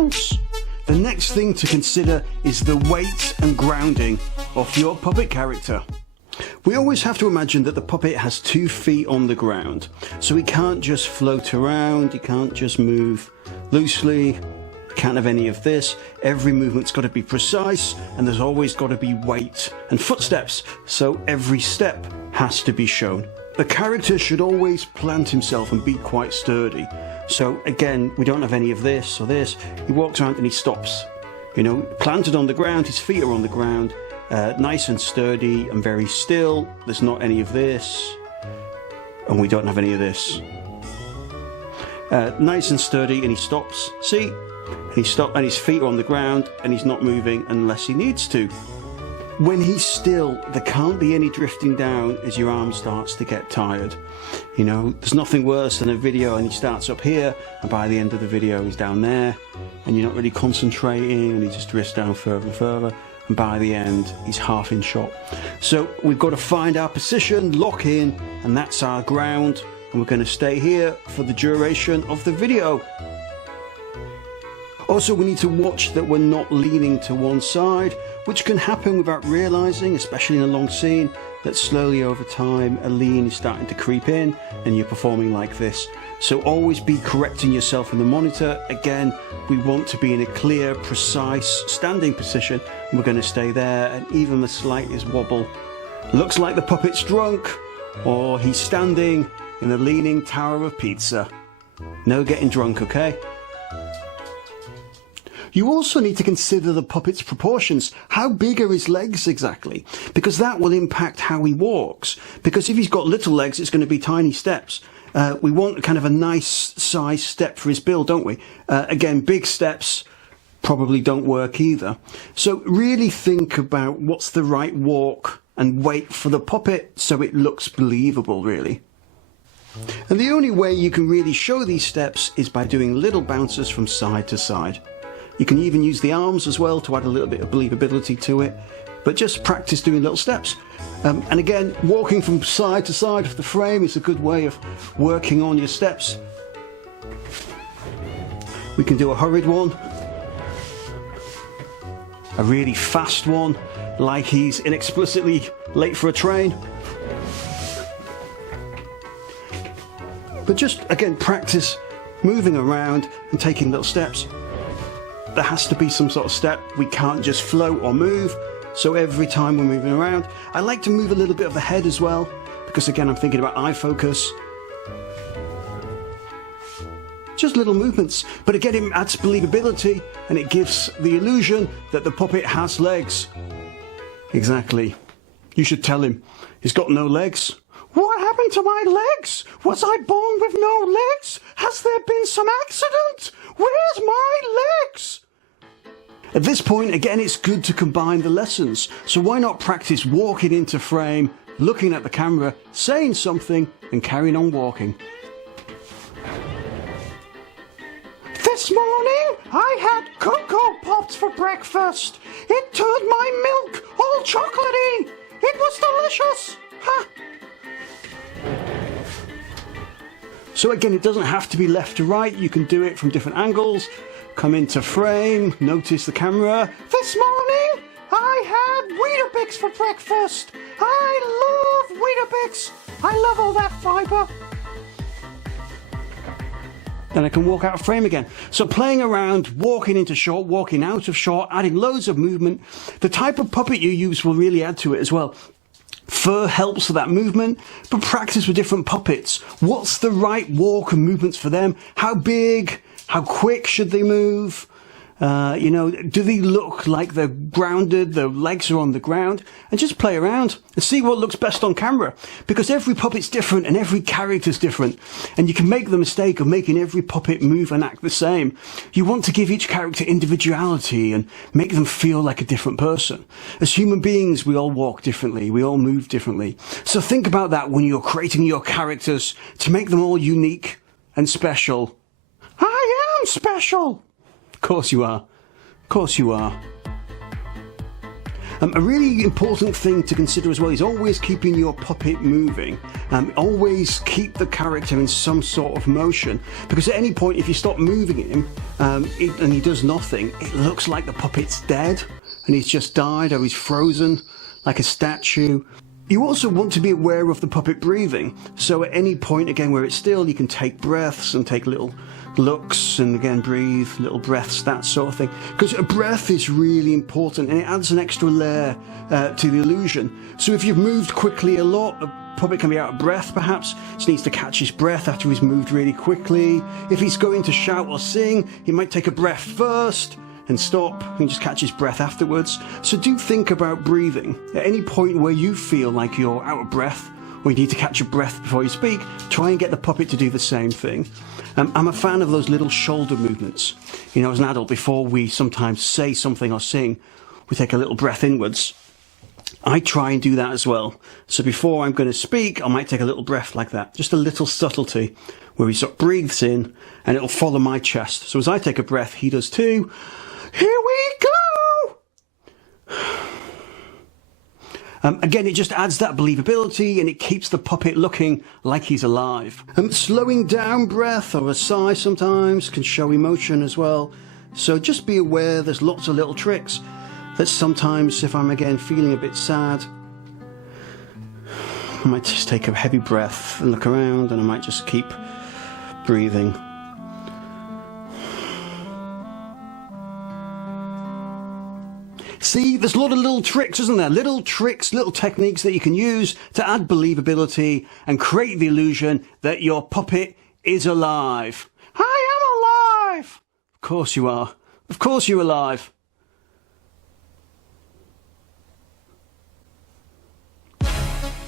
bounce. The next thing to consider is the weight and grounding of your puppet character. We always have to imagine that the puppet has 2 feet on the ground, so he can't just float around, he can't just move loosely, can't have any of this. Every movement's got to be precise, and there's always got to be weight and footsteps, so every step has to be shown. The character should always plant himself and be quite sturdy. So again, we don't have any of this or this. He walks around and he stops. You know, planted on the ground, his feet are on the ground, nice and sturdy and very still. There's not any of this, and we don't have any of this. Nice and sturdy, and he stops. See? And he stops, and his feet are on the ground, and he's not moving unless he needs to. When he's still, there can't be any drifting down as your arm starts to get tired. You know, there's nothing worse than a video and he starts up here, and by the end of the video he's down there, and you're not really concentrating, and he just drifts down further and further, and by the end he's half in shot. So we've got to find our position, lock in, and that's our ground, and we're going to stay here for the duration of the video. Also, we need to watch that we're not leaning to one side, which can happen without realizing, especially in a long scene, that slowly over time a lean is starting to creep in and you're performing like this. So always be correcting yourself in the monitor. Again, we want to be in a clear, precise standing position, and we're going to stay there, and even the slightest wobble looks like the puppet's drunk, or he's standing in the Leaning Tower of Pizza. No getting drunk, okay? You also need to consider the puppet's proportions. How big are his legs exactly? Because that will impact how he walks. Because if he's got little legs, it's going to be tiny steps. We want kind of a nice size step for his build, don't we? Again, big steps probably don't work either. So really think about what's the right walk and weight for the puppet so it looks believable, really. And the only way you can really show these steps is by doing little bounces from side to side. You can even use the arms as well to add a little bit of believability to it, but just practice doing little steps. And again, walking from side to side of the frame is a good way of working on your steps. We can do a hurried one, a really fast one, like he's inexplicably late for a train. But just, again, practice moving around and taking little steps. There has to be some sort of step. We can't just float or move. So every time we're moving around, I like to move a little bit of the head as well, because again, I'm thinking about eye focus. Just little movements. But again, it adds believability, and it gives the illusion that the puppet has legs. Exactly. You should tell him. He's got no legs. What happened to my legs? Was I born with no legs? Has there been some accident? Where's my legs? At this point, again, it's good to combine the lessons. So why not practice walking into frame, looking at the camera, saying something, and carrying on walking. This morning, I had Cocoa Pops for breakfast. It turned my milk all chocolatey. It was delicious. Ha! So again, it doesn't have to be left to right. You can do it from different angles. Come into frame, notice the camera. This morning, I had Weetabix for breakfast. I love Weetabix. I love all that fibre. Then I can walk out of frame again. So playing around, walking into shot, walking out of shot, adding loads of movement. The type of puppet you use will really add to it as well. Fur helps with that movement, but practice with different puppets. What's the right walk and movements for them? How big? How quick should they move? Do they look like they're grounded, their legs are on the ground? And just play around and see what looks best on camera. Because every puppet's different and every character's different. And you can make the mistake of making every puppet move and act the same. You want to give each character individuality and make them feel like a different person. As human beings, we all walk differently, we all move differently. So think about that when you're creating your characters to make them all unique and special. I am special! Of course you are. Of course you are. A really important thing to consider as well is always keeping your puppet moving. Always keep the character in some sort of motion, because at any point if you stop moving him and he does nothing, it looks like the puppet's dead and he's just died, or he's frozen like a statue. You also want to be aware of the puppet breathing. So at any point, again, where it's still, you can take breaths and take little looks and again breathe, little breaths, that sort of thing. Because a breath is really important and it adds an extra layer to the illusion. So if you've moved quickly a lot, the puppet can be out of breath perhaps, so needs to catch his breath after he's moved really quickly. If he's going to shout or sing, he might take a breath first and stop and just catch his breath afterwards. So do think about breathing. At any point where you feel like you're out of breath or you need to catch your breath before you speak, try and get the puppet to do the same thing. I'm a fan of those little shoulder movements. You know, as an adult, before we sometimes say something or sing, we take a little breath inwards. I try and do that as well. So before I'm going to speak, I might take a little breath like that. Just a little subtlety where he sort of breathes in and it'll follow my chest. So as I take a breath, he does too. Here we go! Again, it just adds that believability and it keeps the puppet looking like he's alive. Slowing down breath or a sigh sometimes can show emotion as well. So just be aware there's lots of little tricks that sometimes if I'm again feeling a bit sad, I might just take a heavy breath and look around and I might just keep breathing. See, there's a lot of little tricks, isn't there? Little tricks, little techniques that you can use to add believability and create the illusion that your puppet is alive. I am alive! Of course you are. Of course you're alive.